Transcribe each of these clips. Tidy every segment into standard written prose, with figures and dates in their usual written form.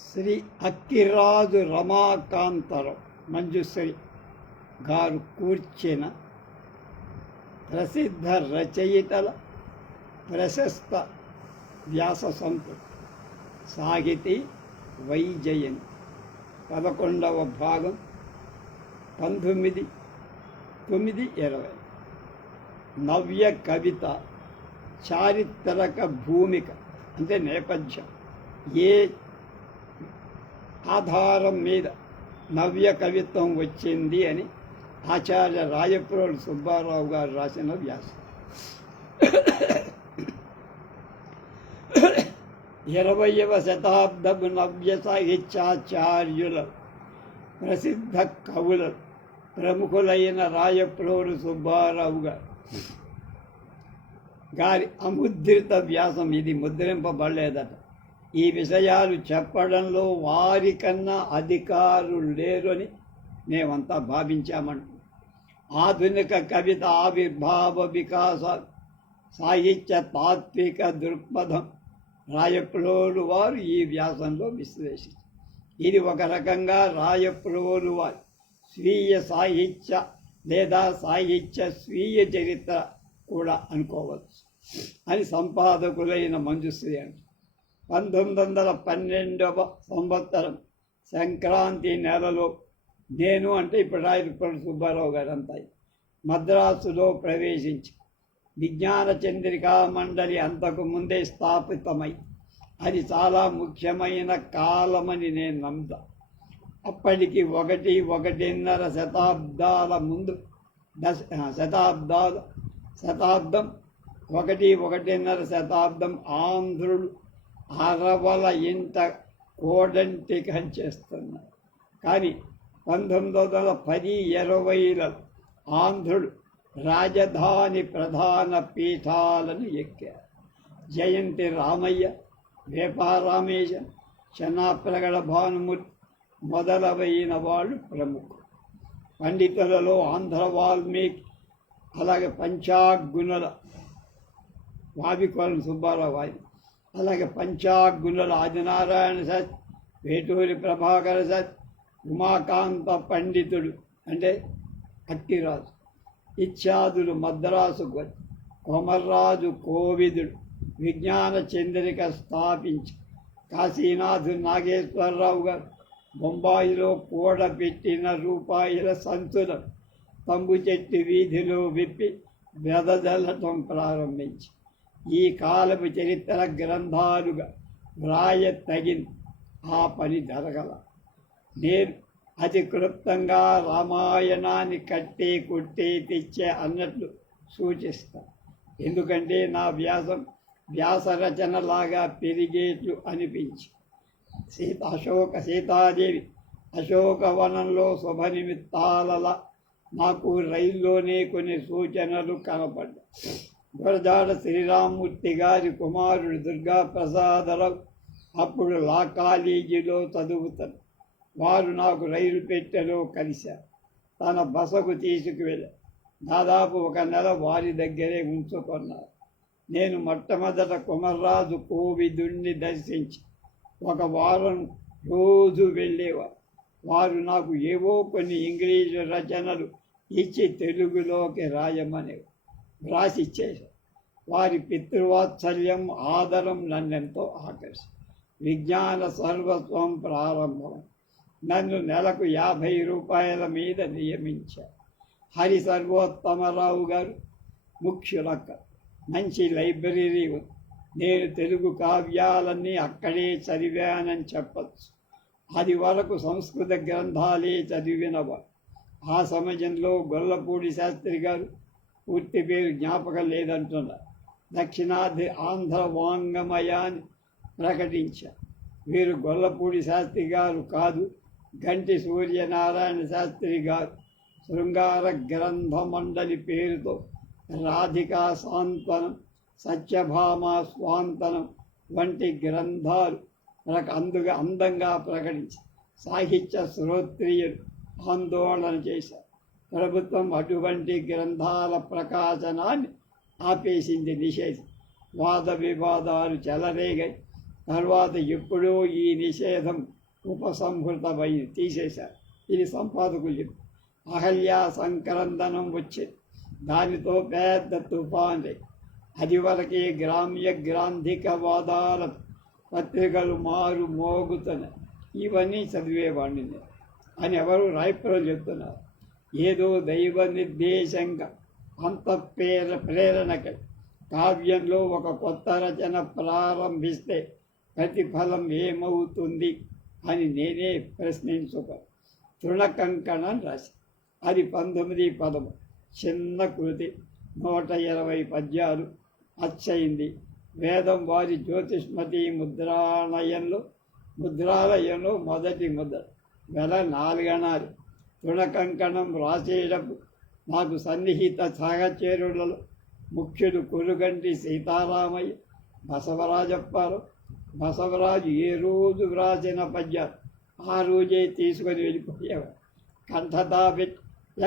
శ్రీ అక్కిరాజు రమాకాంతరావు మంజుశ్రీ గారు కూర్చిన ప్రసిద్ధ రచయితల ప్రశస్త వ్యాస సంపుటి సాహితీ వైజయంతి 11వ భాగం 19/9/20 నవ్య కవిత చారిత్రక భూమిక అంటే నేపథ్యం. ఏ ఆధారం మీద నవ్య కవిత్వం వచ్చింది అని ఆచార్య రాయప్రోలు సుబ్బారావు గారు రాసిన వ్యాసం. 20వ శతాబ్దపు నవ్య సాహిత్యాచార్యుల ప్రసిద్ధ కవుల ప్రముఖులైన రాయప్రోలు సుబ్బారావు గారి అముద్రిత వ్యాసం ఇది ముద్రింపబడలేదట. ఈ విషయాలు చెప్పడంలో వారికన్నా అధికారులు లేరు అని మేమంతా భావించామంట. ఆధునిక కవిత ఆవిర్భావ వికాస సాహిత్య తాత్విక దృక్పథం రాయప్రోలు వారు ఈ వ్యాసంలో విశ్లేషించారు. ఇది ఒక రకంగా రాయప్రోలు వారి స్వీయ సాహిత్య లేదా సాహిత్య స్వీయ చరిత్ర కూడా అనుకోవచ్చు అని సంపాదకులైన మంజుశ్రీ అంటారు. 1912వ సంవత్సరం సంక్రాంతి నెలలో నేను అంటే ఇప్పుడు రాయప్రోలు సుబ్బారావు గారు అంతా మద్రాసులో ప్రవేశించి విజ్ఞాన చంద్రికా మండలి అంతకు ముందే స్థాపితమై అది చాలా ముఖ్యమైన కాలమని నేను నమ్ముతా. అప్పటికి 1-1.5 శతాబ్దాల ముందు శతాబ్దం 1-1.5 శతాబ్దం ఆంధ్రులు అరవల ఇంత కోడంటికం చేస్తున్నారు. కానీ 1910-20ల ఆంధ్రుడు రాజధాని ప్రధాన పీఠాలను ఎక్కారు. జయంతి రామయ్య, వేపారామేశ, చెన్నాప్రగడ భానుమూర్తి మొదలైన వాళ్ళు ప్రముఖులు. పండితులలో ఆంధ్ర వాల్మీకి, అలాగే పంచాగ్గుణుల వావికోలం సుబ్బారావు ఆయన, అలాగే పంచాగ్గుణుల ఆదినారాయణ శాస్త్రి, వేటూరి ప్రభాకర శాస్త్రి, ఉమాకాంత పండితుడు అంటే అక్కిరాజు ఇత్యాదులు మద్రాసుకు వచ్చి కొమర్రాజు కోవిదుడు విజ్ఞాన చంద్రిక స్థాపించి కాశీనాథు నాగేశ్వరరావు గారు బొంబాయిలో కూడబెట్టిన రూపాయల సంచులను తంబు చెట్టు వీధిలో విప్పి వెదజల్లటం ప్రారంభించి ఈ కాలపు చరిత్ర గ్రంథాలుగా వ్రాయ తగింది. ఆ పని జరగల. నేను అతి క్లుప్తంగా రామాయణాన్ని కట్టే కొట్టే తెచ్చే అన్నట్లు సూచిస్తాను. ఎందుకంటే నా వ్యాస రచనలాగా పెరిగేట్లు అనిపించి సీతాదేవి అశోకవనంలో శుభ నిమిత్తాలలా నాకు రైల్లోనే కొన్ని సూచనలు కనపడ్డాయి. గురజాడ శ్రీరామూర్తి గారి కుమారుడు దుర్గాప్రసాదరావు అప్పుడు లా కాలేజీలో చదువుతారు. వారు నాకు రైలు పెట్టెలో కలిశారు. తన బసకు తీసుకువెళ్ళారు. దాదాపు 1 నెల వారి దగ్గరే ఉంచుకున్నారు. నేను మొట్టమొదట కొమర్రాజు కోవిదుణ్ణి దర్శించి 1 వారం రోజు వెళ్ళేవారు. వారు నాకు ఏవో కొన్ని ఇంగ్లీషు రచనలు ఇచ్చి తెలుగులోకి రాయమనేవి. వ్రాసిచ్చేశారు. వారి పితృవాత్సల్యం ఆదరం నన్నెంతో ఆకర్షి విజ్ఞాన సర్వస్వం ప్రారంభం. నన్ను నెలకు 50 రూపాయల మీద నియమించారు. హరి సర్వోత్తమరావు గారు ముఖ్యులక్క. మంచి లైబ్రరీ ఉంది. నేను తెలుగు కావ్యాలన్నీ అక్కడే చదివానని చెప్పచ్చు. అది వరకు సంస్కృత గ్రంథాలే చదివినవారు. ఆ సమయంలో గొల్లపూడి శాస్త్రి గారు, పూర్తి పేరు జ్ఞాపకం లేదంటున్నారు, దక్షిణాది ఆంధ్ర వాంగమయాన్ని ప్రకటించారు. వీరు గొల్లపూడి శాస్త్రి గారు కాదు, గంటి సూర్యనారాయణ శాస్త్రి గారు. శృంగార గ్రంథ మండలి పేరుతో రాధికా సాంత్వనం, సత్యభామ స్వాంతనం వంటి గ్రంథాలు అందంగా ప్రకటించి సాహిత్య శ్రోత్రియులు ఆందోళన చేశారు. ప్రభుత్వం అటువంటి గ్రంథాల ప్రకాశనాన్ని ఆపేసింది, నిషేధం. వాద వివాదాలు చెలరేగాయి. తర్వాత ఎప్పుడో ఈ నిషేధం ఉపసంహృతమైంది, తీసేశారు. ఇది సంపాదకులు చెప్పు. అహల్య సంక్రందనం వచ్చింది, దానితో పెద్ద తుఫాన్లే. అది వరకే గ్రామ్య గ్రాంధిక వాదాల పత్రికలు మారు మోగుతున్నాయి. ఇవన్నీ చదివేవాడిని నేను అని ఎవరు రాయప్రోలు చెప్తున్నారు. ఏదో దైవ నిర్దేశంగా అంత ప్రేరణకై కావ్యంలో ఒక కొత్త రచన ప్రారంభిస్తే ప్రతిఫలం ఏమవుతుంది అని నేనే ప్రశ్నించుకో తృణకంకణం రాసి, అది 19 చిన్న కృతి, 120 పద్యాలు అచ్చయింది. వేదం వారి జ్యోతిష్మతి ముద్రాలయంలో మొదటి ముద్ర, వెల 4 అణాలు. తృణకంకణం రాసేటప్పుడు నాకు సన్నిహిత సహచరులలో ముఖ్యుడు కురుగంటి సీతారామయ్య, బసవరాజప్పారావు. బసవరాజు ఏ రోజు వ్రాసిన పద్యాలు ఆ రోజే తీసుకొని వెళ్ళిపోయేవాడు. కంఠతా పెట్టి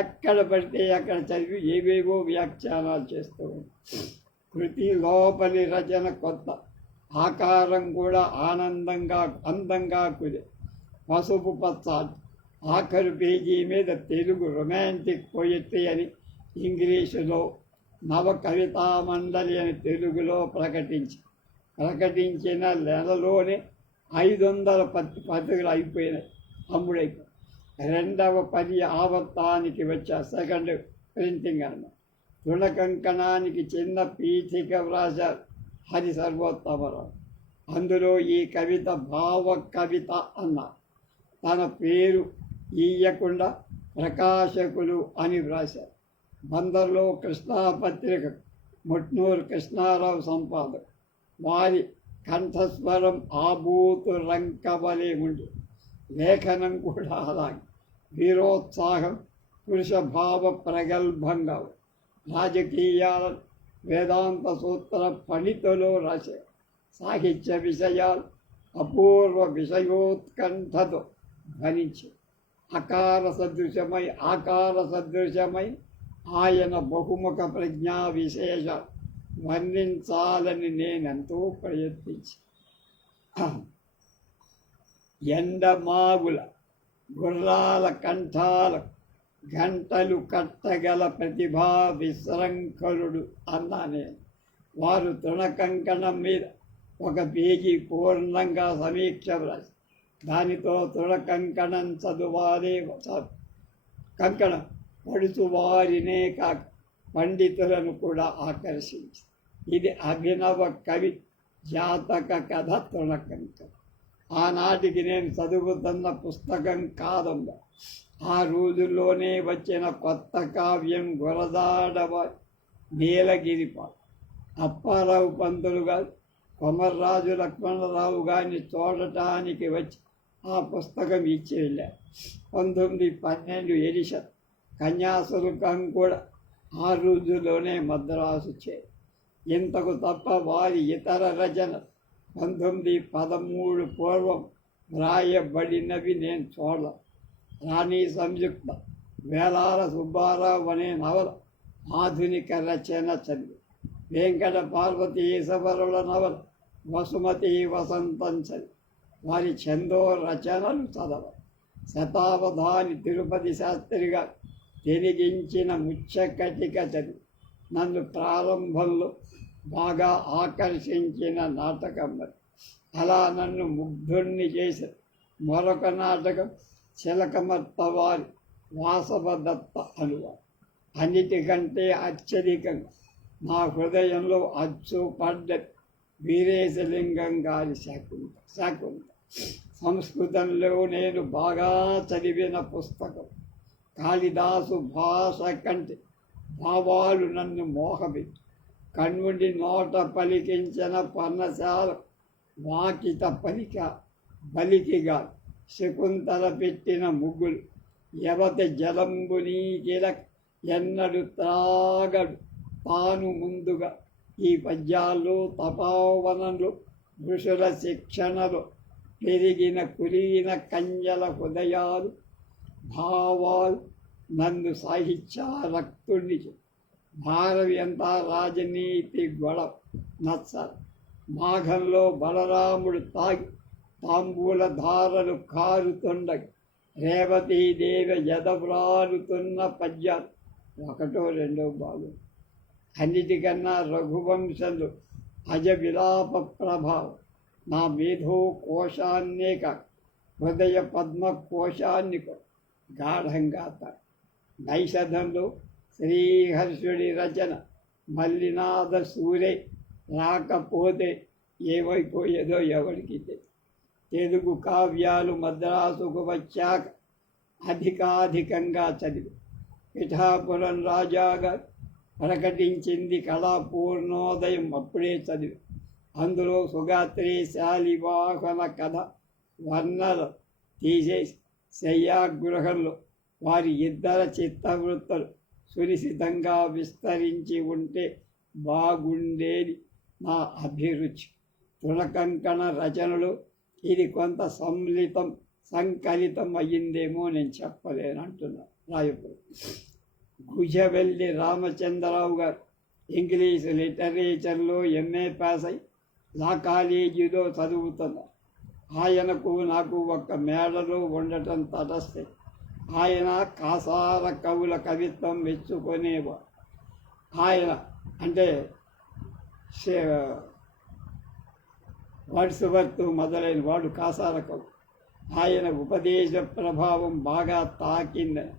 ఎక్కడ పడితే అక్కడ చదివి ఏవేవో వ్యాఖ్యానాలు చేస్తూ ఉంటాడు. కృతి లోపలి రచన కొత్త, ఆకారం కూడా అందంగా కుదే. పసుపు పచ్చ ఆఖరు పేజీ మీద తెలుగు రొమాంటిక్ పోయట్రీ అని ఇంగ్లీషులో, నవ కవితా మండలి అని తెలుగులో ప్రకటించిన నెలలోనే 500 పత్రికలు అయిపోయినాయి, అమ్ముడైపోయి. 2వ పది ఆవర్తానికి వచ్చా, సెకండ్ ప్రింటింగ్ అన్నమాట. తృణకంకణానికి చిన్న పీఠిక వ్రాశారు హరి సర్వోత్తమరావు. అందులో ఈ కవిత భావ కవిత అన్నారు. తన పేరు ఇయ్యకుండా ప్రకాశకులు అని వ్రాశారు. బందర్లో కృష్ణాపత్రిక ముట్నూరు కృష్ణారావు సంపాదకు. వారి కంఠస్వరం ఆబూతు రంకవలే ఉండి, లేఖనం కూడా అలాగే వీరోత్సాహం, పురుషభావ ప్రగల్భంగా. రాజకీయాల వేదాంత సూత్ర ఫణితలో రాసే సాహిత్య విషయాలు అపూర్వ విషయోత్కంఠతో ధ్వనించి ఆకార సదృశమై ఆయన బహుముఖ ప్రజ్ఞా విశేష వర్ణించాలని నేనెంతో ప్రయత్నించి, ఎండమాగుల గుర్రాల కంఠాల గంటలు కట్టగల ప్రతిభా విశృంఖలుడు అన్నా నేను. వారు తృణకంకణం మీద ఒక పేజీ పూర్ణంగా సమీక్ష వ్రాసి, దానితో తృణకంకణం కంకణం పడుచువారినే కాక పండితులను కూడా ఆకర్షించి, ఇది అభినవ కవి జాతక కథ తృణకంకణం. ఆనాటికి నేను చదువుతున్న పుస్తకం కాదంగా. ఆ రోజుల్లోనే వచ్చిన కొత్త కావ్యం గురదాడవ నీలగిరిపాడు. అప్పారావు పంతులు గారు, కొమర్రాజు లక్ష్మణరావు గారిని చూడటానికి వచ్చి ఆ పుస్తకం ఇచ్చి వెళ్ళారు. 1912 ఎడిషన్. కన్యాశుల్కం కూడా ఆ రోజుల్లోనే మద్రాసు చేరి. ఇంతకు తప్ప వారి ఇతర రచన 1913 పూర్వం వ్రాయబడినవి నేను చూడలేదు. రాణి సంయుక్త, వేలాల సుబ్బారావు అనే నవల ఆధునిక రచన చదివి, వెంకట పార్వతీశ్వరుల నవల వసుమతి వసంతం చదివి, వారి ఛందో రచనలు చదవాలి. శతావధాని తిరుపతి శాస్త్రిగా తెరిగించిన ముచ్చకటిక చదివి నన్ను ప్రారంభంలో బాగా ఆకర్షించిన నాటకం మరి. అలా నన్ను ముగ్ధుణ్ణి చేసిన మరొక నాటకం చిలకమర్తవారి వాసవదత్త అనువాదం. అన్నిటికంటే అత్యధికంగా నా హృదయంలో అచ్చు పడ్డ వీరేశలింగం గారి శాకుంత. సంస్కృతంలో నేను బాగా చదివిన పుస్తకం. కాళిదాసు భాష కంటే భావాలు నన్ను మోహపెట్టి, కన్నుడి నోట పలికించిన పర్ణశాల వాకిత బలికిగా శకుంతల పెట్టిన ముగ్గులు, యవతి జలంబు నీకిల ఎన్నడు త్రాగడు తాను ముందుగా. ఈ పద్యాల్లో తపోవనంలో ఋషుల శిక్షణలో పెరిగిన కులీన కంజల హృదయాలు, భావాలు నన్ను సాహిత్యారక్తుణ్ణి భారవి అంతా రాజనీతి గొడవ నచ్చాలి. మాఘంలో బలరాముడు తాగి తాంబూల ధారలు కారుతుండగా రేవతీదేవి ఎదవ్రాలుతున్న పద్యాలు ఒకటో రెండో బాగు. అన్నిటికన్నా రఘువంశంలో అజ విలాప ప్రభావం నా మేధో కోశాన్నే కాక హృదయ పద్మ కోశాన్ని గాఢంగా నైషధంలో శ్రీహర్షుడి రచన మల్లినాథ సూరే రాకపోతే ఏమైపోయేదో ఎవరికి తెలుగు కావ్యాలు మద్రాసుకు వచ్చాక అధికాధికంగా చదివి పిఠాపురం రాజాగారు ప్రకటించింది కళాపూర్ణోదయం అప్పుడే చదివి అందులో సుగాత్రి శాలివాహన కథ వర్ణలు తీసేసి శయ్యాగృహంలో వారి ఇద్దరు చిత్తవృత్తులు సునిశితంగా విస్తరించి ఉంటే బాగుండేది నా అభిరుచి. తృణకంకణ రచనలు ఇది కొంత సంకలితం అయ్యిందేమో నేను చెప్పలేనంటున్నా. రాయపురం గుజవెల్లి రామచంద్రరావు గారు ఇంగ్లీష్ లిటరేచర్లో ఎంఏ పాస్ అయి లా కాలేజీలో చదువుతున్నారు. ఆయనకు నాకు ఒక మేడలో ఉండటం తటస్థే. ఆయన కాసార కవుల కవిత్వం మెచ్చుకునేవారు. ఆయన అంటే వర్డ్స్వర్త్ మొదలైన వాడు కాసార కవి. ఆయన ఉపదేశ ప్రభావం బాగా తాకిందని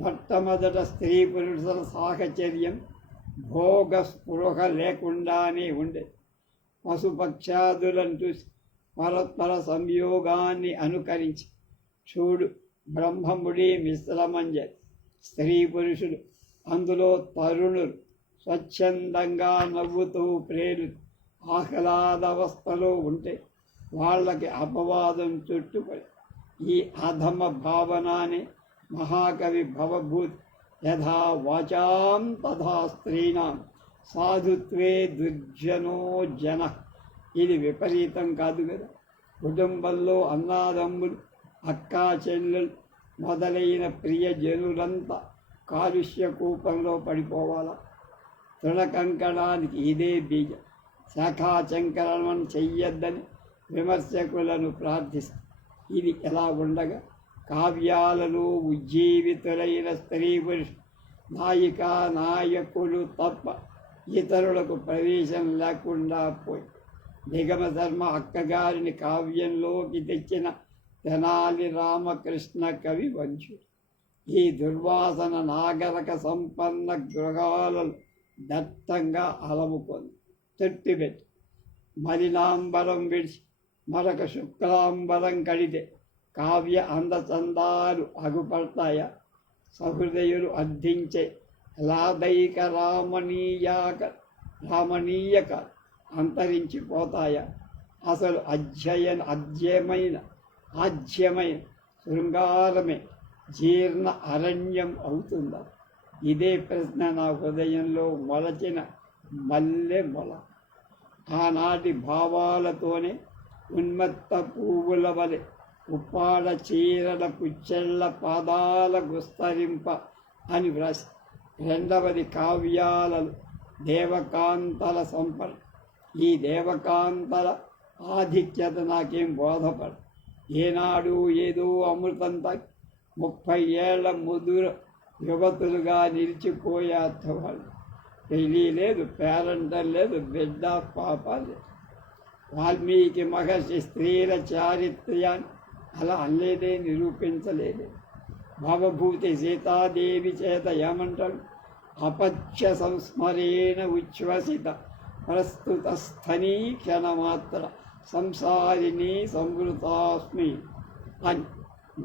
మొట్టమొదట స్త్రీ పురుషుల సాహచర్యం భోగ స్పృహ లేకుండానే ఉండే. పశుపక్షాదులను చూసి పరస్పర సంయోగాన్ని అనుకరించి చూడు బ్రహ్మముడి మిశ్రమంజరి స్త్రీ పురుషులు అందులో తరుణులు స్వచ్ఛందంగా నవ్వుతూ ప్రేరులు ఆహ్లాదవస్థలో ఉంటే వాళ్ళకి అపవాదం చుట్టుపడి ఈ అధమ భావనాన్ని మహాకవి భవభూతి యథా వాచాం తథా స్త్రీణాం సాధుత్వే దుర్జనో జన. ఇది విపరీతం కాదు కదా. కుటుంబంలో అన్నాదమ్ములు అక్కా చెల్లెలు మొదలైన ప్రియజనులంతా కాలుష్య కూపంలో పడిపోవాలా? తృణకంకణానికి ఇదే బీజం. శాఖాచంకరణం చెయ్యొద్దని విమర్శకులను ప్రార్థిస్తారు. ఇది ఎలా ఉండగా కావ్యాలలో ఉజ్జీవితులైన స్త్రీ పురుష నాయికా నాయకులు తప్ప ఇతరులకు ప్రవేశం లేకుండా పోయి నిగమ శర్మ అక్కగారిని కావ్యంలోకి తెచ్చిన తెనాలి రామకృష్ణ కవి వంశుడు. ఈ దుర్వాసన నాగరక సంపన్న గృహాలను దట్టంగా అలముకొని తొట్టిపెట్టి మలినాంబరం విడిచి మరొక శుక్లాంబరం కడితే కావ్య అందచందాలు అగుపడతాయా? సహృదయులు అర్థించే లాదైక రామణీయక అంతరించిపోతాయా? అసలు ఆజ్యమైన శృంగారమే జీర్ణ అరణ్యం అవుతుందా? ఇదే ప్రశ్న నా హృదయంలో మొలచిన మల్లె మొల. ఆనాటి భావాలతోనే ఉన్మత్త పువ్వుల వలె ఉప్పాడ చీరల పుచ్చెళ్ళ పాదాల గుస్తరింప అని వ్రాసి. రెండవది కావ్యాలలో దేవకాంతల సంపద. ఈ దేవకాంతల ఆధిక్యత నాకేం బోధపడు. ఏనాడు ఏదో అమృతంతా 30 ఏళ్ల ముదురు యువతులుగా నిలిచిపోయే అర్థవాళ్ళు. పెళ్ళి లేదు, పేరంటం లేదు, బిడ్డ పాప లేదు. వాల్మీకి మహర్షి స్త్రీల చారిత్ర్యాన్ని అలా అల్లేదే, నిరూపించలేదే. భవభూతి సీతాదేవి చేత ఏమంటాడు? అపత్య సంస్మరేణ ఉచ్ఛ్వసిత ప్రస్తుత స్థనీ క్షణమాత్ర సంసారిణి సంవృతాస్మి అని.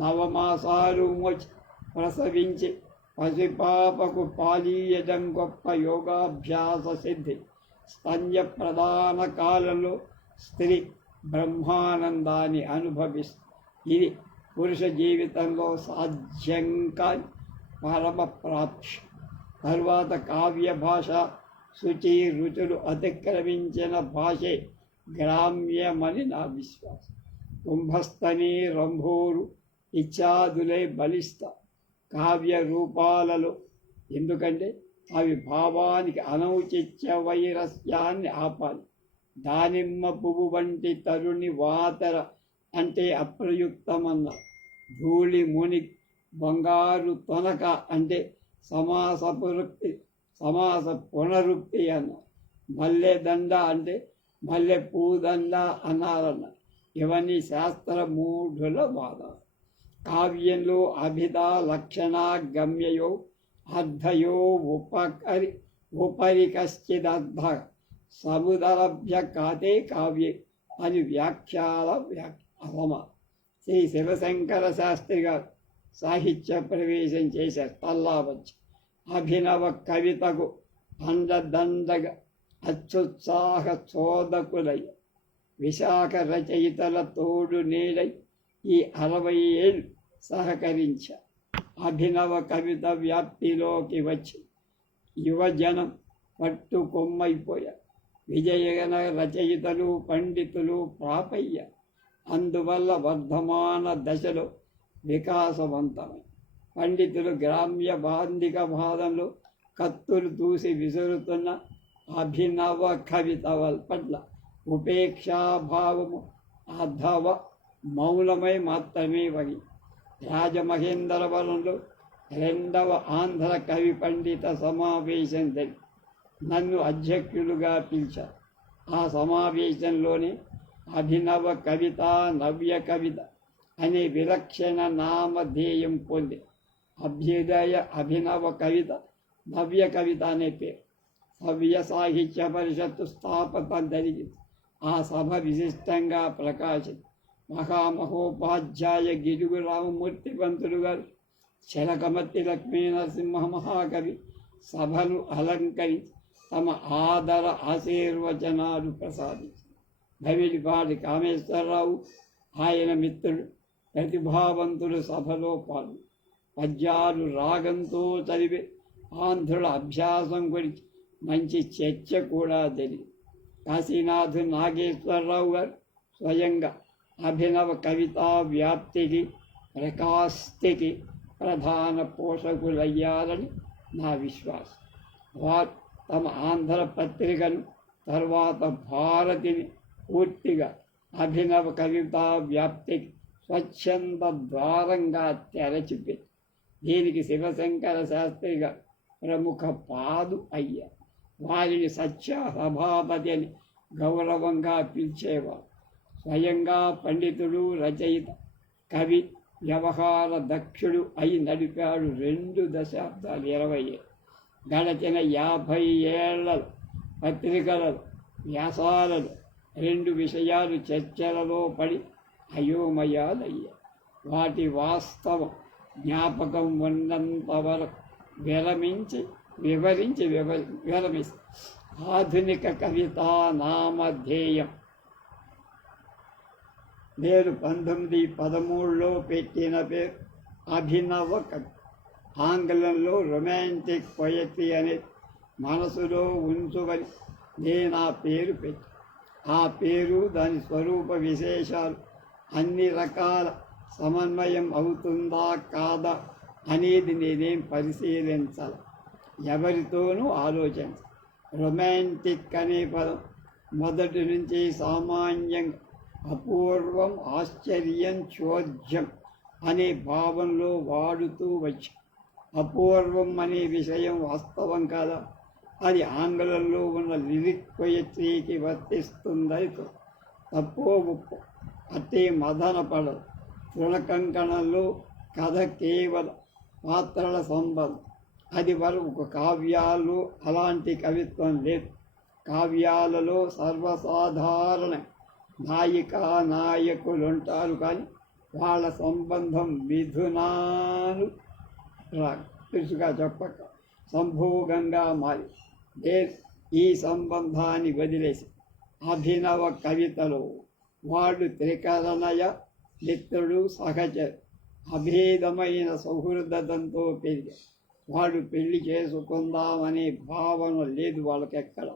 9 మాసాలు మోచి ప్రసవించి పసిపాపకు పాలీయడం గొప్ప యోగాభ్యాస సిద్ధి. స్తన్య ప్రధాన కాలంలో స్త్రీ బ్రహ్మానందాన్ని అనుభవిస్తుంది. ఇది పురుష జీవితంలో సాధ్యం కాని పరమ ప్రాప్తి. తరువాత కావ్య భాష శుచి రుచులు అతిక్రమించిన భాషే గ్రామ్యమని నా విశ్వాసం. కుంభస్థని రంభోరు ఇత్యాదులే బలిస్త కావ్య రూపాలలో. ఎందుకంటే అవి భావానికి అనౌచిత్య వైరస్యాన్ని ఆపాలి. దానిమ్మ పువ్వు వంటి తరుణి వాతర అంటే అప్రయుక్తమన్న. ధూళి ముని బంగారు తొనక అంటే సమాస పునరుక్తి అన్న. మల్లె దండ అంటే మల్లె పూదండ అన్నారన్న. ఇవన్నీ శాస్త్ర మూఢుల వాద. కావ్యంలో అభిధా లక్షణ గమ్యయో అర్ధయో ఉపరి కశ్చిదర్ధ సముదరభ్య కాతే కావ్యే అని వ్యాఖ్యాల అసమ. శ్రీ శివశంకర శాస్త్రి గారు సాహిత్య ప్రవేశం చేశారు. తల్లావచ్చు అభినవ కవితకు అండదండగ అత్యుత్సాహ చోదకులై విశాఖ రచయితల తోడు నీడై ఈ 60 ఏళ్ళు సహకరించ అభినవ కవిత వ్యాప్తిలోకి వచ్చి యువజనం పట్టు కొమ్మైపోయారు. విజయగణ రచయితలు పండితులు ప్రాపయ్యారు. అందువల్ల వర్ధమాన దశలో వికాసవంతమై పండితులు గ్రామ్య బాంధిక భాదంలో కత్తులు దూసి విసురుతున్న అభినవ కవితల పట్ల ఉపేక్షాభావము అధవ మౌనమై మాత్రమే వగి రాజమహేంద్రవరంలో 2వ ఆంధ్ర కవి పండిత సమావేశం జరిగి నన్ను అధ్యక్షులుగా పిలిచారు. ఆ సమావేశంలోనే అభినవ కవిత నవ్య కవిత అనే విలక్షణ నామధేయం పొంది అభ్యుదయ అభినవ కవిత నవ్య కవిత అనే పేరు సవ్య సాహిత్య పరిషత్తు స్థాపన జరిగింది. ఆ సభ విశిష్టంగా ప్రకాశించి మహామహోపాధ్యాయ గిడుగు రామమూర్తి పంతులు గారు, శలకమర్తి లక్ష్మీ నరసింహ మహాకవి సభను అలంకరించి తమ ఆదర ఆశీర్వచనాలు ప్రసాదించారు. భవిడిపాటి కామేశ్వరరావు ఆయన మిత్రుడు ప్రతిభావంతులు సభలో పాల్గొన్నారు. పద్యాలు రాగంతో చదివే ఆంధ్రుల అభ్యాసం గురించి మంచి చర్చ కూడా జరిగింది. కాశీనాథ్ నాగేశ్వరరావు గారు స్వయంగా అభినవ కవితా వ్యాప్తికి ప్రకాష్టికి ప్రధాన పోషకులయ్యారని నా విశ్వాసం. వారు తమ ఆంధ్ర పత్రికను తర్వాత భారతిని పూర్తిగా అభినవ కవితా వ్యాప్తికి స్వచ్ఛంద ద్వారంగా తెరచిపెట్టి దీనికి శివశంకర శాస్త్రిగా ప్రముఖ పాదు అయ్యారు. వారిని సత్య సభాపతి అని గౌరవంగా పిలిచేవారు. స్వయంగా పండితుడు, రచయిత, కవి, వ్యవహార దక్షుడు అయి నడిపాడు 2 దశాబ్దాలు 20 ఏళ్ళు. గడచిన 50 ఏళ్ల పత్రికలలో వ్యాసాలలో 2 విషయాలు చర్చలలో పడి అయోమయాలయ్యాయి. వాటి వాస్తవం జ్ఞాపకం ఉన్నంత వరకు విరమిస్తే ఆధునిక కవితా నామధేయం నేను 1913లో పెట్టిన పేరు అభినవ కవి. ఆంగ్లంలో రొమాంటిక్ పొయట్రీ అనేది మనసులో ఉంచుకొని నేను ఆ పేరు పెట్టి ఆ పేరు దాని స్వరూప విశేషాలు అన్ని రకాల సమన్వయం అవుతుందా కాదా అనేది నేనేం పరిశీలించాలి, ఎవరితోనూ ఆలోచించాలి. రొమాంటిక్ అనే పదం మొదటి నుంచి సామాన్యంగా అపూర్వం, ఆశ్చర్యం, చోద్యం అనే భావంలో వాడుతూ వచ్చి అపూర్వం అనే విషయం వాస్తవం కాదా, అది ఆంగ్లంలో ఉన్న లిరిక్ పొయట్రీకి వర్తిస్తుందని తప్పో ఉప్పు అతి మదన పడదు. తృణకంకణంలో కథ కేవలం పాత్రల సంబంధం. అది వరకు కావ్యాలు అలాంటి కవిత్వం లేదు. కావ్యాలలో సర్వసాధారణ నాయకులు ఉంటారు, కానీ వాళ్ళ సంబంధం మిథునాను తెలుసుగా చెప్పక సంభోగంగా మారి ఈ సంబంధాన్ని వదిలేసి అభినవ కవితలో వాళ్ళు త్రికరణయ మిత్రుడు, సహచరు, అభేదమైన సౌహృదంతో పెరిగి వాళ్ళు పెళ్లి చేసుకుందామనే భావన లేదు వాళ్ళకెక్కడ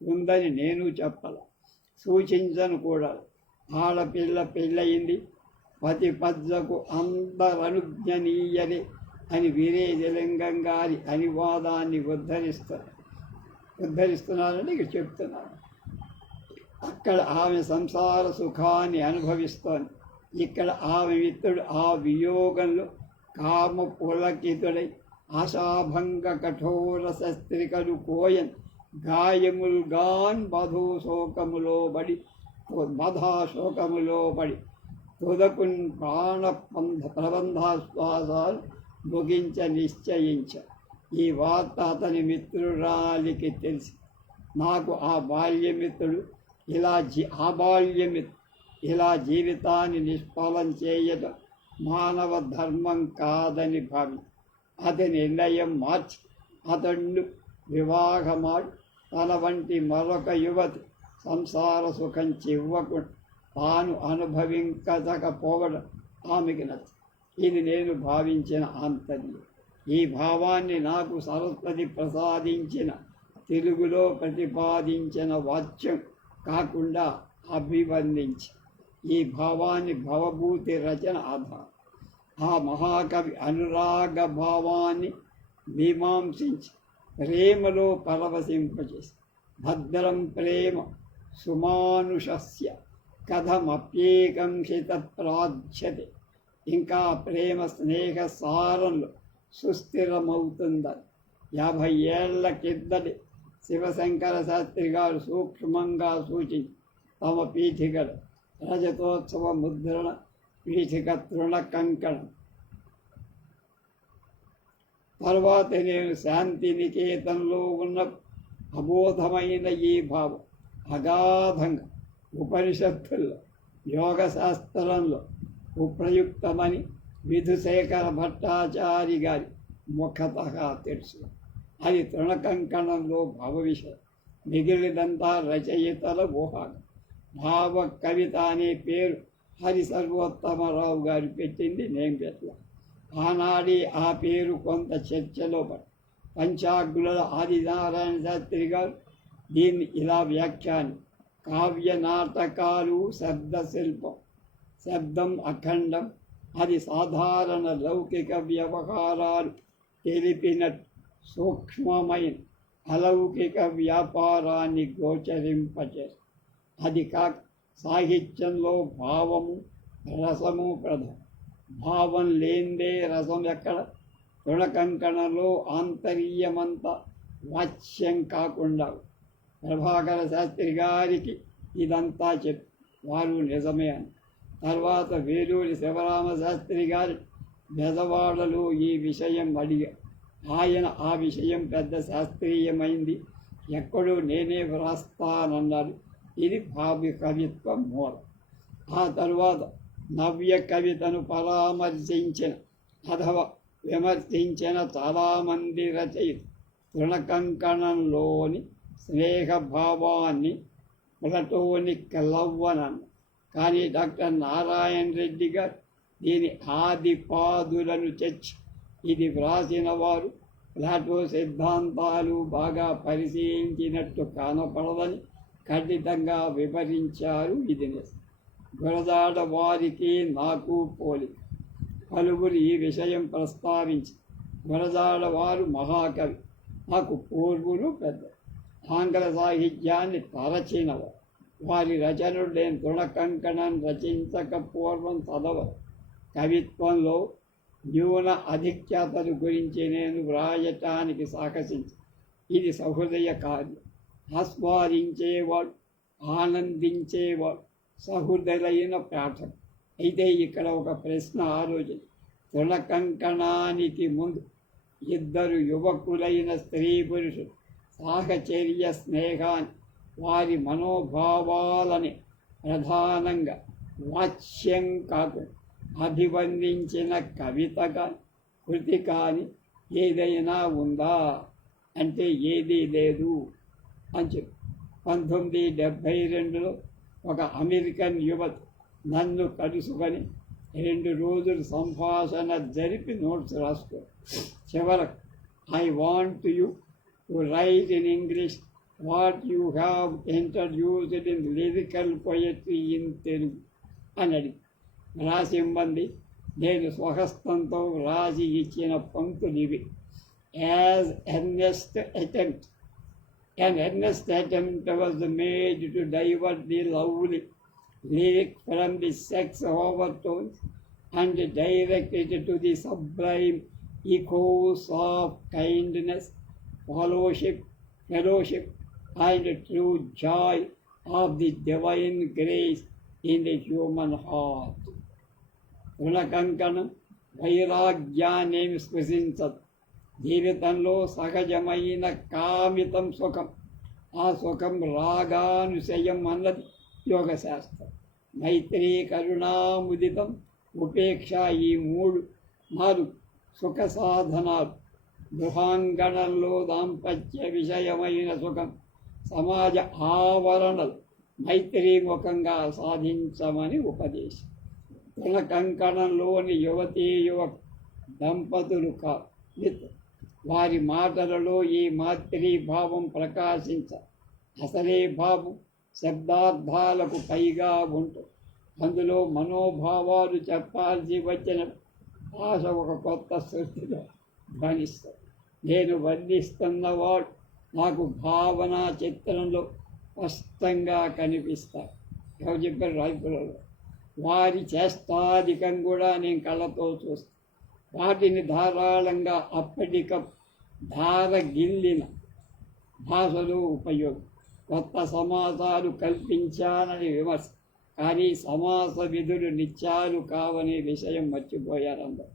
ఉందని నేను చెప్పాల, సూచించను కూడా. ఆడపిల్ల పెళ్ళయింది, పతి పద్లకు అందరనుజ్ఞనీయలే అని వీరేశలింగం గారి అనువాదాన్ని ఉద్ధరిస్తున్నారని ఇక చెప్తున్నాను. అక్కడ ఆమె సంసార సుఖాన్ని అనుభవిస్తోంది. ఇక్కడ ఆమె మిత్రుడు ఆ వియోగంలో కామ పులకితుడై ఆశాభంగ కఠోర శస్త్రికలు కోయన్ గాయముల్గాన్ బధా శోకములో పడి తుదకున్ ప్రాణ ప్రబంధాశ్వాసాలు ముగించ నిశ్చయించ. ఈ వార్త అతని మిత్రురాలికి తెలిసి, నాకు ఆ బాల్యమిత్రుడు ఇలా జీవితాన్ని నిష్ఫలం చేయటం మానవ ధర్మం కాదని భావి అతని నిర్ణయం మార్చి అతడు వివాహమాడి తన వంటి మరొక యువతి సంసార సుఖం చివ్వకుండా తాను అనుభవించకపోవడం ఆమెకి నచ్చింది. ఇది నేను భావించిన ఆంతర్యం. ఈ భావాన్ని నాకు సరస్వతి ప్రసాదించిన తెలుగులో ప్రతిపాదించిన వాక్యం కాకుండా అభివర్ణించి ఈ భావాన్ని భవభూతి రచన ఆధారం. ఆ మహాకవి అనురాగ భావాన్ని మీమాంసించి ప్రేమలో పరవశింపచేసి భద్రం ప్రేమ సుమానుషస్య కథమప్యేకంశిత ప్రాధ్యతే. ఇంకా ప్రేమ స్నేహ సారంలో సుస్థిరమవుతుందని 50 ఏళ్ల కిందటి శివశంకర శాస్త్రి గారు సూక్ష్మంగా సూచించి తమ పీఠికల రజతోత్సవ ముద్రణ పీఠిక తృణ కంకణం తర్వాత నేను శాంతి నికేతన్లో ఉన్న అబోధమైన ఈ భావం అగాధంగా ఉపనిషత్తుల్లో యోగశాస్త్రంలో ఉపయుక్తమని విధుశేఖర భట్టాచారి గారి ముఖతః తెలుసు. అది తృణకంకణంలో భావ విషయం, మిగిలినంతా రచయితల ఊహాలు. భావ కవిత అనే పేరు హరి సర్వోత్తమరావు గారు పెట్టింది, నేను పెట్టలా. ఆనాడే ఆ పేరు కొంత చర్చలో పడి పంచాగ్రుల ఆదినారాయణ శాస్త్రి గారు దీన్ని ఇలా వ్యాఖ్యాని: కావ్య నాటకాలు శబ్దశిల్పం, శబ్దం అఖండం, అది సాధారణ లౌకిక వ్యవహారాలు తెలిపినట్టు సూక్ష్మమైన అలౌకిక వ్యాపారాన్ని గోచరింపచేస్తుంది. అది కాక సాహిత్యంలో భావము రసము ప్రధానం. భావం లేందే రసం ఎక్కడ? తృణకంకణలో ఆంతర్యమంతా వాచ్యం కాకుండా. ప్రభాకర శాస్త్రి గారికి ఇదంతా చెప్పి వారు నిజమే అని. తర్వాత వేలూరి శివరామ శాస్త్రి గారి బెజవాడలో ఈ విషయం అడిగారు. ఆయన ఆ విషయం పెద్ద శాస్త్రీయమైంది, ఎక్కడో నేనే వ్రాస్తానన్నారు. ఇది భావ్య కవిత్వ మూలం. ఆ తరువాత నవ్య కవితను పరామర్శించిన అథవా విమర్శించిన చాలామంది రచయితలు తృణకంకణంలోని స్నేహభావాన్ని ప్లటోనిక్ లవ్ అన్నారు. కానీ డాక్టర్ నారాయణ రెడ్డి గారు దీని ఆదిపాదులను తెచ్చి ఇది వ్రాసిన వారు ప్లాటో సిద్ధాంతాలు బాగా పరిశీలించినట్టు కానపడదని ఖండితంగా వివరించారు. ఇది నిజం. గురజాడ వారికి నాకు పోలిక. పలువురు ఈ విషయం ప్రస్తావించి గురజాడ వారు మహాకవి, నాకు పూర్వులు పెద్ద ఆంగ్ల సాహిత్యాన్ని తరచినవారు. వారి రచనలు నేను తృణకంకణం రచించక పూర్వం చదవరు. కవిత్వంలో న్యూన అధిక్యతల గురించి నేను వ్రాయటానికి సాహసించి ఇది సహృదయ కార్యం. ఆస్వాదించేవాడు, ఆనందించేవాడు సహృదయులైన పాఠం. అయితే ఇక్కడ ఒక ప్రశ్న ఆలోచన. తృణకంకణానికి ముందు ఇద్దరు యువకులైన స్త్రీ పురుషులు సాహచర్య స్నేహాన్ని, వారి మనోభావాలని ప్రధానంగా వాచ్యం కాకుండా అభివర్ణించిన కవిత కానీ కృతి కానీ ఏదైనా ఉందా అంటే ఏదీ లేదు అని చెప్పి 1972లో ఒక అమెరికన్ యువత నన్ను కలుసుకొని 2 రోజులు సంభాషణ జరిపి నోట్స్ రాసుకో. చివరకు I want you to right in English what you have introduced in lyrical poetry in Telugu అని అడిగి రాసి ఇవ్వండి. నేను స్వహస్తంతో రాసి ఇచ్చిన పంక్తులు ఇవి: as earnest attempt An earnest attempt was made to divert the lovely lyric from the sex overtones and direct it to the sublime echoes of kindness, fellowship, and true joy of the divine grace in the human heart. రుణకంకణం వైరాగ్యాన్నేమి స్పృశించదు. జీవితంలో సహజమైన కామితం సుఖం. ఆ సుఖం రాగానుశయం అన్నది యోగశాస్త్రం. మైత్రీ కరుణాముదితం ఉపేక్ష ఈ నాలుగు సుఖ సాధనాలు. గృహాంగణంలో దాంపత్య విషయమైన సుఖం సమాజ ఆవరణలు మైత్రీముఖంగా సాధించమని ఉపదేశం. రుణకంకణంలోని యువతీ యువక దంపతులు వారి మాటలలో ఈ మాతృభావం ప్రకాశించ. అసలే భావం శబ్దార్థాలకు పైగా ఉంటుంది. అందులో మనోభావాలు చెప్పాల్సి వచ్చిన భాష ఒక కొత్త సృష్టిలో ధ్వనిస్తుంది. నేను వర్ణిస్తున్నవాడు నాకు భావన చిత్రంలో స్పష్టంగా కనిపిస్తాయి. ఎవరు చెప్పారు? రాయపురంలో. వారి చేష్టాధికం కూడా నేను కళ్ళతో చూస్తాను. వాటిని ధారాళంగా ధారగిల్లిన భాషలో ఉపయోగం. కొత్త సమాసాలు కల్పించానని విమర్శ. కానీ సమాస విధులు నిత్యాలు కావనే విషయం మర్చిపోయారు అందరూ.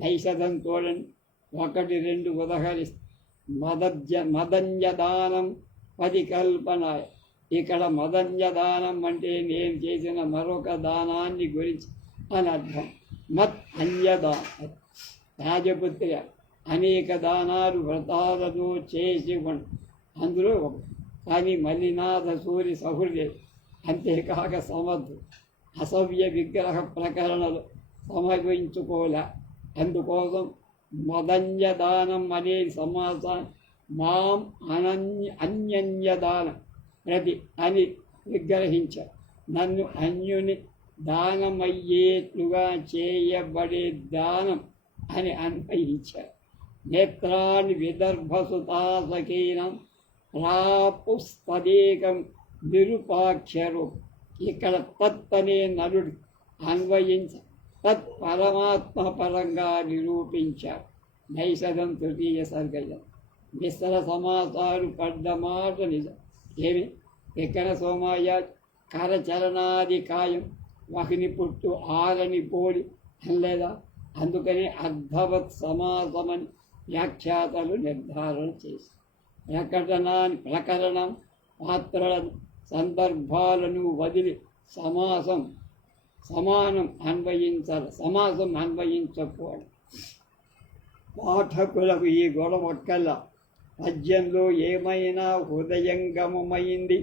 నైషధం చూడండి, 1, 2 ఉదహరిస్తారు. మదంజదానం పరికల్పనాయ. ఇక్కడ మదంజదానం అంటే నేను చేసిన మరొక దానాన్ని గురించి అని అర్థం. మత్ అన్యదానం. రాజపుత్ర అనేక దానాలు వ్రతాలతో చేసి అందులో కానీ మల్లినాథ సూరి సహృదయ. అంతేకాక సమర్థుడు అసవ్య విగ్రహ ప్రకరణలు సమర్పించుకోలే. అందుకోసం మదంజదానం అనే సమాసాన్ని మాం అన్యదానం ప్రతి అని విగ్రహించారు. నన్ను అన్యుని దానమయ్యేట్లుగా చేయబడే దానం అని అన్వయించారు. నేత్రాన్ని విదర్భసుతాసకీనం ప్రాపుస్తదేకం నిరుపాక్షరు. ఇక్కడ తత్ అనే నరుడు అన్వయించ తత్ పరమాత్మ పరంగా నిరూపించారు. నైషధం 3వ సర్గజం. మిశ్ర సమాసాలు పడ్డ మాట నిజం. ఏమి ఎక్కడ సోమాయ కరచరణాది కాయం వహిని పుట్టు ఆరని పోలి అనలేదా? అందుకని అర్థవత్ సమాసమని వ్యాఖ్యాతలు నిర్ధారణ చేసి ప్రకరణం పాత్రలను సందర్భాలను వదిలి సమాసం అన్వయించకపోవడం. పాఠకులకు ఈ గొడవక్కల్లా పద్యంలో ఏమైనా హృదయంగమమైంది,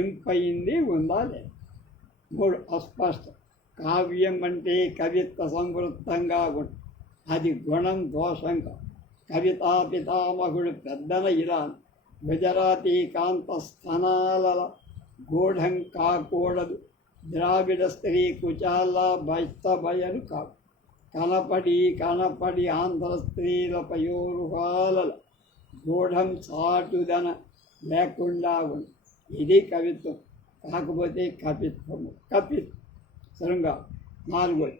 ఇంపయింది ఉందా లేదా? 3 అస్పష్టం. కావ్యం అంటే కవిత్వ సంవృత్తంగా ఉంటుంది. అది గుణం దోషంగా. కవితా పితామహుడు పెద్దల ఇరాన్ గుజరాతీ కాంత స్థనాల గూఢం కాకూడదు. ద్రావిడ స్త్రీ కుచాల బయలు కాదు. కనపడి ఆంధ్ర స్త్రీల పయోరుహాల గూఢం చాటుదన లేకుండా ఉంది. ఇది కవిత్వం. కాకపోతే కపిత్వము. శృంగారం. 4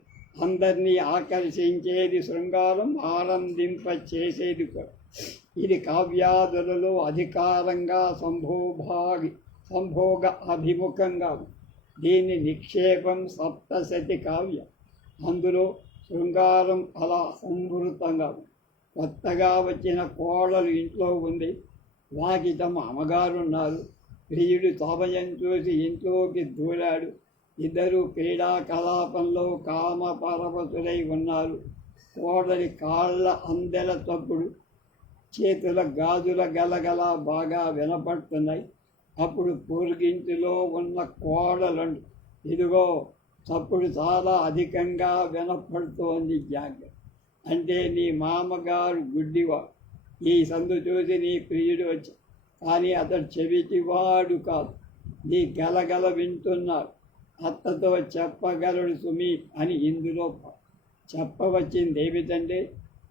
అందరినీ ఆకర్షించేది శృంగారం, ఆనందింప చేసేది కూడా. ఇది కావ్యాదులలో అధికారంగా సంభోగ అభిముఖంగా ఉంది. దీని నిక్షేపం సప్తశతి కావ్యం. అందులో శృంగారం అలా సంవృతంగా ఉంది. కొత్తగా వచ్చిన కోడలు ఇంట్లో ఉంది. వాకిటమ్మ అమ్మగారున్నారు. ప్రియుడు సమయం చూసి ఇంట్లోకి దూరాడు. ఇద్దరు క్రీడాకలాపంలో కామపరవశులై ఉన్నారు. కోడలి కాళ్ళ అందెల తప్పుడు, చేతుల గాజుల గలగల బాగా వినపడుతున్నాయి. అప్పుడు పొరుగింటిలో ఉన్న కోడలండు, ఇదిగో చప్పుడు చాలా అధికంగా వినపడుతోంది, జాగ్రత్త. అంటే నీ మామగారు గుడ్డివాడు. ఈ సందు చూసి నీ ప్రియుడు వచ్చి, కానీ అతడు చెవిటివాడు కాదు. నీ గలగల వింటున్నాడు. అత్తతో చెప్పగలడు సుమి అని ఇందులో చెప్పవచ్చింది ఏమిటంటే,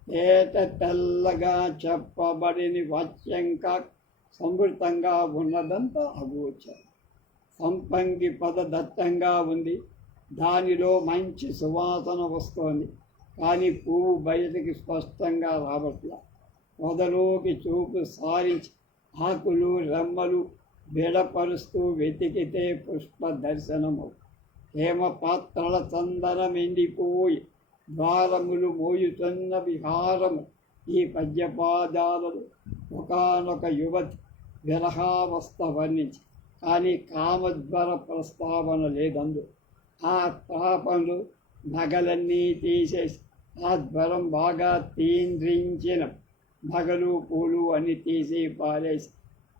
తేట తెల్లగా చెప్పబడిన వాక్యంగా సమృద్ధంగా ఉన్నదంతా అగోచరం. సంపంగి పద దట్టంగా ఉంది, దానిలో మంచి సువాసన వస్తోంది, కానీ పువ్వు బయటికి స్పష్టంగా రావట్ల. పొదలోకి చూపు సారించి ఆకులు రెమ్మలు విడపరుస్తూ వెతికితే పుష్ప దర్శనము. హేమపాత్రల చందనం ఎండిపోయి ద్వారములు మోయుతున్న విహారము. ఈ పద్యపాదాలలో ఒకానొక యువతి విరహావస్థ వర్ణించి, కానీ కామద్వర ప్రస్తావన లేదందు. ఆ తాపంలో నగలన్నీ తీసేసి ఆ జ్వరం బాగా తీంద్రించిన నగలు పూలు అన్ని తీసి పారేసి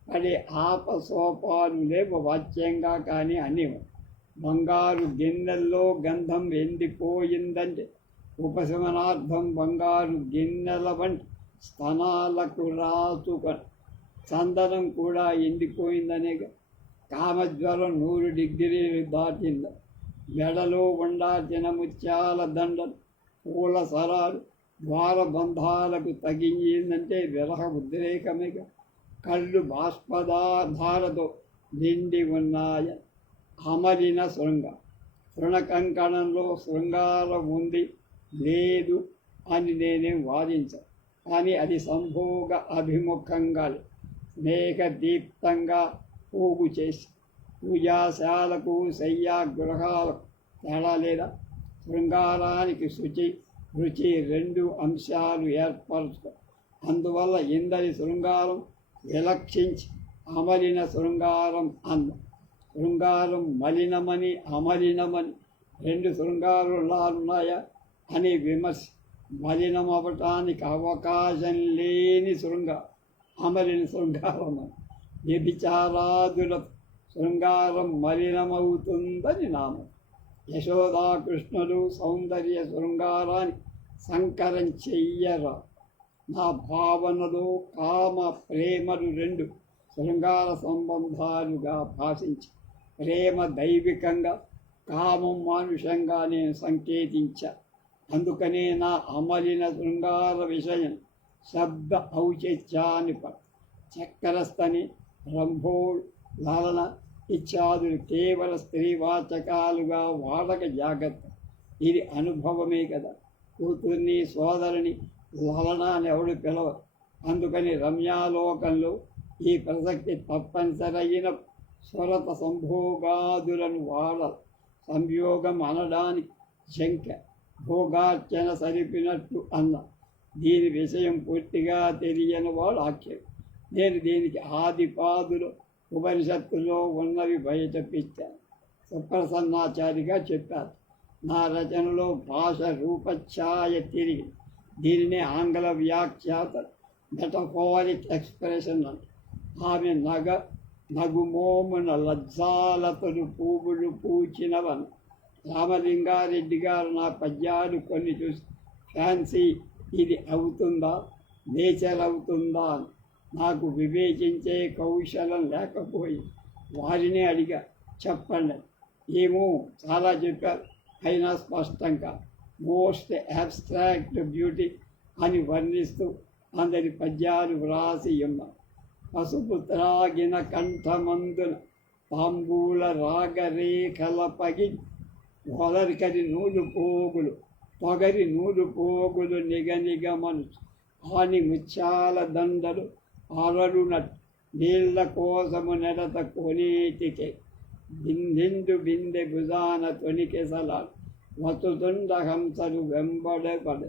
పడే ఆపసోపాలు లేవు వాచ్యంగా, కానీ అన్ని బంగారు గిన్నెల్లో గంధం ఎండిపోయిందంటే ఉపశమనార్థం బంగారు గిన్నెల వంటి స్తనాలకు రాచుకొని చందనం కూడా ఎండిపోయిందనేగా. కామజ్వరం 100 డిగ్రీలు దాటింది. మెడలో ఉండాల్సిన ముత్యాల దండలు పూల సరాలు ద్వారబంధాలకు తగించిందంటే విరహ ఉద్రేకమేగా. కళ్ళు బాష్పధారతో నిండి ఉన్నాయ అమరిన శృంగ. తృణకంకణంలో శృంగారం ఉంది లేదు అని నేనేం వాదించాను, కానీ అది సంభోగ అభిముఖంగా స్నేహదీప్తంగా పోగు చేసి పూజాశాలకు శయ్యాగృహాలకు తేడా లేదా? శృంగారానికి శుచి రుచి 2 అంశాలు ఏర్పరచుకో. అందువల్ల ఇందరి శృంగారం విలక్షించి అమలిన శృంగారం అన్న. శృంగారం మలినమని అమలినమని 2 శృంగారులాలున్నాయా అని విమర్శ. మలినమవటానికి అవకాశం లేని అమలిన శృంగారం. వ్యభిచారాదుల శృంగారం మలినమవుతుందని నామం. యశోదాకృష్ణులు సౌందర్య శృంగారాన్ని సంకరం చెయ్యరా. నా భావనలో కామ ప్రేమలు 2 శృంగార సంబంధాలుగా భాషించి, ప్రేమ దైవికంగా కామం మానుషంగా నేను సంకేతించా. అందుకనే నా అమలిన శృంగార విషయం శబ్ద ఔచిత్యాన్ని చక్రస్థని రంభోల్ లాలన ఇత్యాదులు కేవల స్త్రీవాచకాలుగా వాడక జాగ్రత్త. ఇది అనుభవమే కదా. కూతుర్ని సోదరిని లలన అని ఎవడు పిలవరు. అందుకని రమ్యాలోకంలో ఈ ప్రసక్తి తప్పనిసరైన స్వరత సంభోగాదులను వాడాలి. సంయోగం అనడానికి శంక, భోగార్చన సరిపినట్టు అన్న. దీని విషయం పూర్తిగా తెలియని వాడు ఆక్షేపం. నేను దీనికి ఆదిపాదులు ఉపనిషత్తులో ఉన్నవి బయట పెట్టాను. సుప్రసన్నాచారిగా చెప్పారు. నా రచనలో భాష రూపఛాయ తిరిగి దీనినే ఆంగ్ల వ్యాఖ్యాత మెటఫోరిక్ ఎక్స్ప్రెషన్ అంట. ఆమె నగుమోమున లజ్జాలతలు పువ్వులు పూచినవన్న. రామలింగారెడ్డి గారు నా పద్యాలు కొన్ని చూసి ఫ్యాన్సీ ఇది అవుతుందా, నేచర్ అవుతుందా అని. నాకు వివేచించే కౌశలం లేకపోయి వారినే అడిగా, చెప్పండి. ఏమో చాలా చెప్పారు, అయినా స్పష్టంగా మోస్ట్ అబ్స్ట్రాక్ట్ బ్యూటీ అని వర్ణిస్తూ అందరి పద్యాలు వ్రాసి ఉన్నారు. పసుపు త్రాగిన కంఠమందున తాంబూల రాగరేఖల పగి వదరికరి నూలు పోగులు పొగరి నూలు పోగులు నిగనిగమనుచు ఆని ముత్యాల దండలు అరడునట్టు నీళ్ల కోసము నెడత కొనేటికే నిండు బిందె భుజాన తొనికెసలాడు వతుతుండ హంసలు వెంబడబడ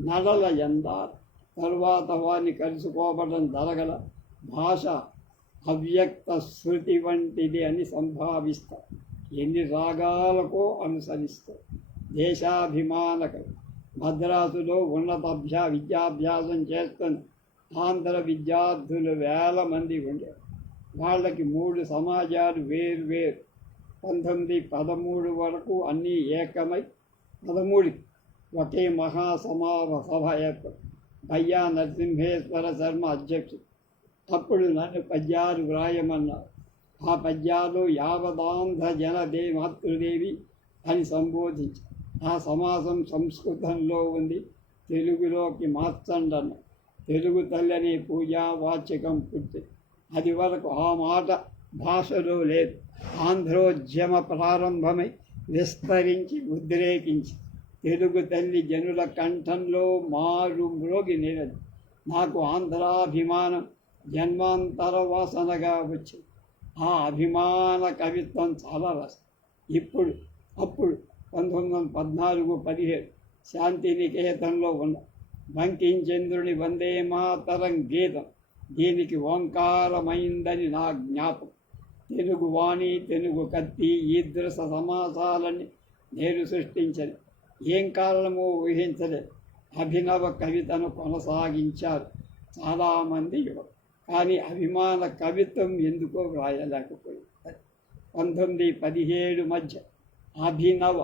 నడల ఎందాల తరువాత వారిని కలుసుకోవడం జరగల. భాష అవ్యక్త శృతి వంటిది అని సంభావిస్తారు. ఎన్ని రాగాలకో అనుసరిస్తారు. దేశాభిమానకం. మద్రాసులో ఉన్నత విద్యాభ్యాసం చేస్తున్న ఆంధ్ర విద్యార్థులు 1000 మంది ఉండేవారు. వాళ్ళకి 3 సమాజాలు వేరు. 1913 వరకు అన్నీ ఏకమై 13 ఒకే మహాసభ ఏర్పడి భయ్యా నరసింహేశ్వర శర్మ అధ్యక్షుడు. అప్పుడు నన్ను పద్యాలు వ్రాయమన్నారు. ఆ పద్యాలు యావదాంధ్ర జనదే మాతృదేవి అని సంబోధించి, ఆ సమాసం సంస్కృతంలో ఉంది, తెలుగులోకి మార్చండి అన్న. తెలుగు తల్లని పూజా వాచకం పుట్టి అది వరకు ఆ మాట భాషలో లేదు. ఆంధ్రోద్యమ ప్రారంభమై విస్తరించి ఉద్రేకించి తెలుగు తల్లి జనుల కంఠంలో మారు మ్రోగి నిలదు. నాకు ఆంధ్రాభిమానం జన్మాంతర వాసనగా వచ్చింది. ఆ అభిమాన కవిత్వం చాలా రసం. అప్పుడు 1914-17 శాంతినికేతన్లో ఉన్న బంకించంద్రుని వందే మాతరం గీతం దీనికి ఓంకారమైందని నా జ్ఞాపకం. తెలుగు వాణి, తెలుగు కత్తి, ఈదృశ సమాసాలని నేను సృష్టించని ఏం కారణమో ఊహించలేదు. అభినవ కవితను కొనసాగించారు చాలామంది యువకులు. కానీ అభిమాన కవిత్వం ఎందుకో వ్రాయలేకపోయింది. 19-17 మధ్య అభినవ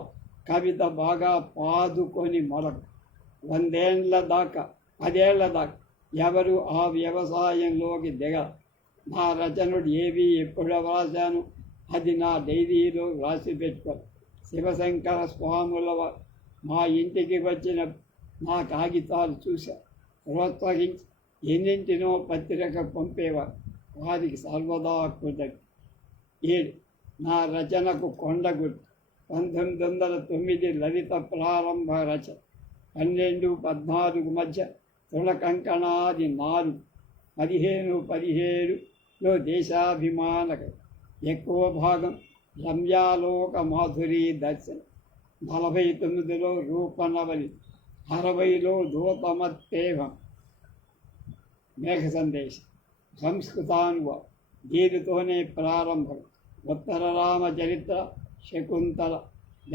కవిత బాగా పాదుకొని మొదలు 10 ఏళ్ల దాకా ఎవరు ఆ వ్యవసాయంలోకి దిగ. నా రచనలు ఏవి ఎప్పుడు వ్రాశాను అది నా డైరీలో రాసి పెట్టుకోను. శివశంకర స్వాముల మా ఇంటికి వచ్చిన నా కాగితాలు చూశారు, ప్రోత్సహించి ఎన్నింటినో పత్రిక పంపేవారు. వారికి సర్వదా కృతజ్ఞత. 7 నా రచనకు కొండ గుర్తు. 1909 లలిత ప్రారంభ రచన. 12-14 మధ్య తులకంకణాది 4. 15-17లో దేశాభిమానక. ఎక్కువ భాగం రమ్యాలోక మాధురి దర్శనం. 49లో రూపనవలి. 60లో దూతమత్తేవం మేఘ సందేశం. సంస్కృతానుభవం దీనితోనే ప్రారంభం. ఉత్తర రామచరిత్ర, శకుంతల.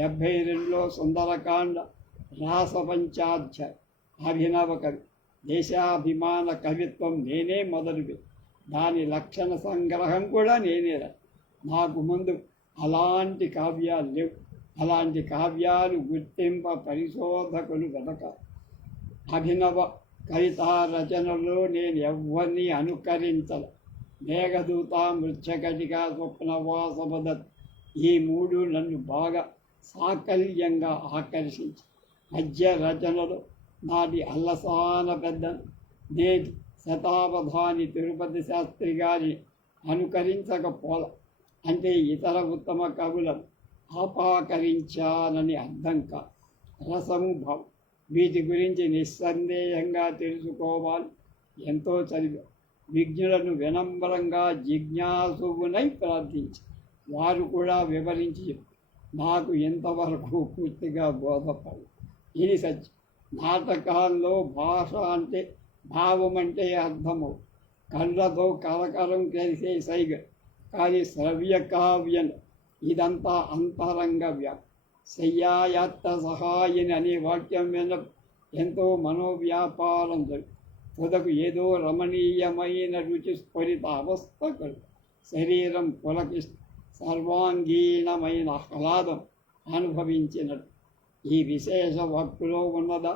72లో సుందరకాండ, రాసపంచాధ్యాయ. అభినవ కవి. దేశాభిమాన కవిత్వం నేనే మొదలుపెట్టి దాని లక్షణ సంగ్రహం కూడా నేనే. నాకు ముందు అలాంటి కావ్యాలు లేవు. అలాంటి కావ్యాలు గుర్తింప పరిశోధకులు వెనక. అభినవ కవితా రచనలో నేను ఎవరిని అనుకరించల. మేఘదూత, మృచ్ఛకటిక, స్వప్నవాసవదత్ ఈ 3 నన్ను బాగా సాకల్యంగా ఆకర్షించి మధ్య రచనలు నాటి అల్లసాన పెద్దను, నేటి శతావధాని తిరుపతి శాస్త్రి గారిని అనుకరించకపోల. అంటే ఇతర ఉత్తమ కవులను ఆపాకరించానని అర్థం కాదు. రసము, భావం వీటి గురించి నిస్సందేహంగా తెలుసుకోవాలి. ఎంతో చదివా. విజ్ఞులను వినమ్రంగా జిజ్ఞాసువునై ప్రార్థించి వారు కూడా వివరించి నాకు ఎంతవరకు పూర్తిగా బోధపడదు. ఇది సత్యం. నాటకాల్లో భాష అంటే, భావం అంటే అర్థము కళ్ళతో కలకలం కలిసే సైగ. కానీ శ్రవ్య కావ్యం ఇదంతా అంతరంగ వ్యాప్తి. శయ్యాయాత్త సహాయని అనే వాక్యం విన్న ఎంతో మనోవ్యాపారం జరుగుతుంది. తుదకు ఏదో రమణీయమైన రుచి స్ఫురిత అవస్థ కలుగు. శరీరం పులకిస్తూ సర్వాంగీణమైన ఆహ్లాదం అనుభవించినట్టు. ఈ విశేష వాక్కులో ఉన్నదా,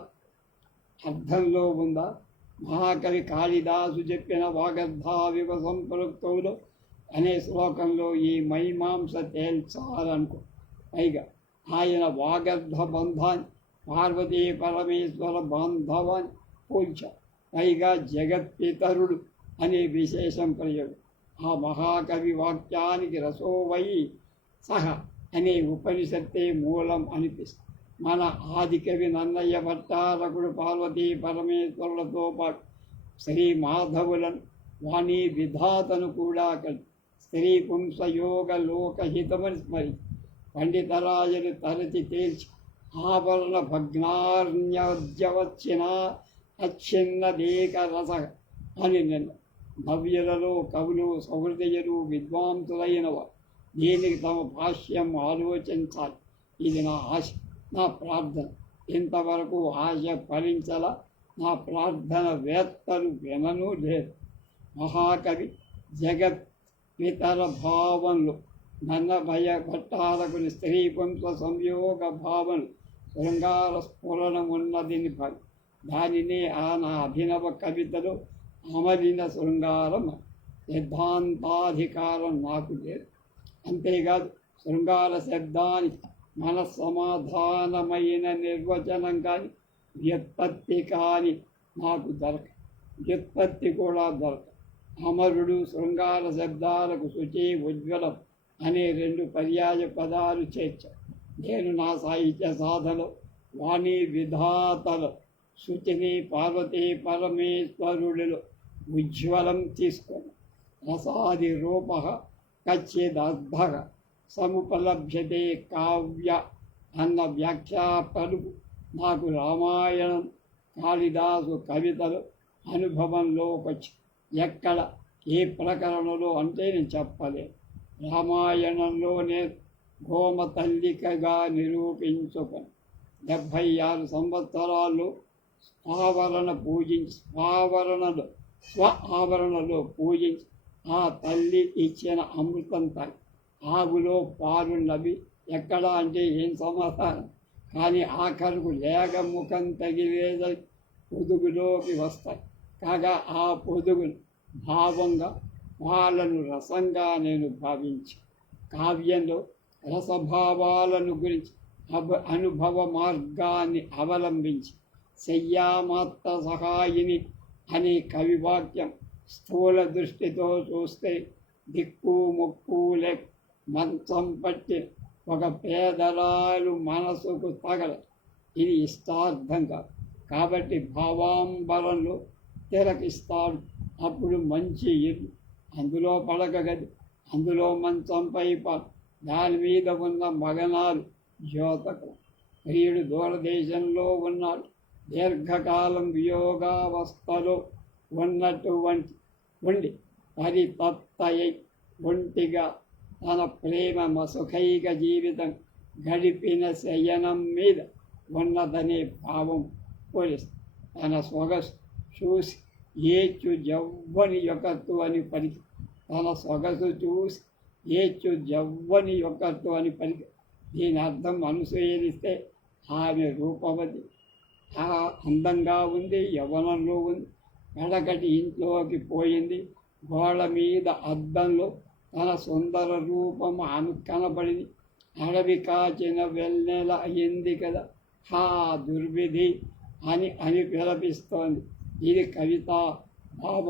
అర్థంలో ఉందా? మహాకవి కాళిదాసు చెప్పిన వాగర్ధావివ సంపృక్తౌలో అనే శ్లోకంలో ఈ మైమాంస తేల్చాలనుకో. పైగా ఆయన వాగర్ధ బంధాన్ని పార్వతీ పరమేశ్వర బాంధవాన్ని పోల్చారు. పైగా జగత్పితరుడు అనే విశేషం ప్రయోగం. ఆ మహాకవి వాక్యానికి రసోవై సహ అనే ఉపనిషత్తే మూలం అనిపిస్తుంది. మన ఆదికవి నన్నయ్య భట్టారకుడు పార్వతీ పరమేశ్వరులతో పాటు శ్రీ మాధవులను, వాణి విధాతను కూడా కలిసి స్త్రీ పుంసయోగ లోకహితమని స్మరించి పండితరాజులు తరచి తేల్చి ఆభరణ భగ్నార్ణ్యవచ్చిన అచ్ఛిన్నదేక రస అని నిన్న. నవ్యులలో కవులు, సహృదయులు, విద్వాంసులైన వారు దీనికి తమ భాష్యం ఆలోచించాలి. ఇది నా ఆశ, నా ప్రార్థన. ఇంతవరకు ఆశ ఫలించల. నా ప్రార్థన వేత్తలు వినను లేదు. మహాకవి జగత్ పితర భావంలో నన్నభయ భట్టారకుని స్త్రీ పుంస సంయోగ భావనలు శృంగార స్ఫురణమున్నదిని భవి. దానినే నా అభినవ కవితలో అమరిన శృంగారం. సిద్ధాంతాధికారం నాకు లేదు. అంతేకాదు శృంగార శబ్దానికి మన సమాధానమైన నిర్వచనం కానీ వ్యుత్పత్తి కానీ నాకు దొరక. వ్యుత్పత్తి కూడా దొరక. అమరుడు, శృంగార శబ్దాలకు శుచి, ఉజ్వలం అనే 2 పర్యాయ పదాలు చేర్చారు. నేను నా సాహిత్య సాధలో వాణి విధాతలో శుచిని పార్వతీ పరమేశ్వరుడిలో ఉజ్వలం తీసుకొని రసాది రూప కచ్చిదద్భ సముపలభ్యతే కావ్య అన్న వ్యాఖ్యా పలుకు నాకు రామాయణం, కాళిదాసు కవితలు అనుభవంలోకొచ్చి ఎక్కడ ఏ ప్రకరణలో అంటే నేను చెప్పలేను. రామాయణంలోనే గోమతల్లికగా నిరూపించుకొని 76 సంవత్సరాలు స్వ ఆవరణలో పూజించి ఆ తల్లి ఇచ్చిన అమృతం తాగి ఆవులో పాలున్నవి ఎక్కడ అంటే ఏం సమాధానం. కానీ ఆఖరుకు లేక ముఖం తగిలేద పొదుగులోకి వస్తాయి. కాగా ఆ పొదుగును భావంగా పాలను రసంగా నేను భావించి కావ్యంలో రసభావాలను గురించి అనుభవ మార్గాన్ని అవలంబించి శయ్యామాత్ర సహాయిని అనే కవివాక్యం స్థూల దృష్టితో చూస్తే దిక్కు ముక్కు లేక మంచం పట్టి ఒక పేదరాలు మనసుకు తగల. ఇది ఇష్టార్థంగా కాబట్టి భావాంబరంలో తిలకిస్తాడు. అప్పుడు మంచి ఇల్లు, అందులో పడక గది, అందులో మంచంపై దాని మీద ఉన్న మగనాలు జ్యోతకం. ప్రియుడు దూరదేశంలో ఉన్నాడు. దీర్ఘకాలం వియోగావస్థలో ఉండి పరితప్తయై ఒంటిగా తన ప్రేమ మసుఖైక జీవితం గడిపిన శయనం మీద ఉన్నదనే భావం పోలిస్తుంది. తన సొగసు చూసి ఏచు జవ్వని యొక్కత్తు అని పలికి దీని అర్థం అనుసరిస్తే ఆమె రూపవతి, అందంగా ఉంది, యవ్వనంలో ఉంది, వెడకటి ఇంట్లోకి పోయింది. గోడ మీద అద్దంలో తన సుందర రూపం ఆమె కనబడింది. అడవి కాచిన వెన్నెల అయింది కదా, హా దుర్విధి అని పిలపిస్తోంది. ఇది కవిత భావ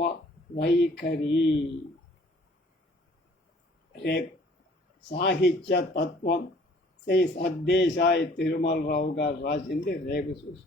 వైఖరి. రేపు సాహిత్య తత్వం శ్రీ సద్దేశాయి తిరుమలరావు గారు రాసింది రేపు చూసి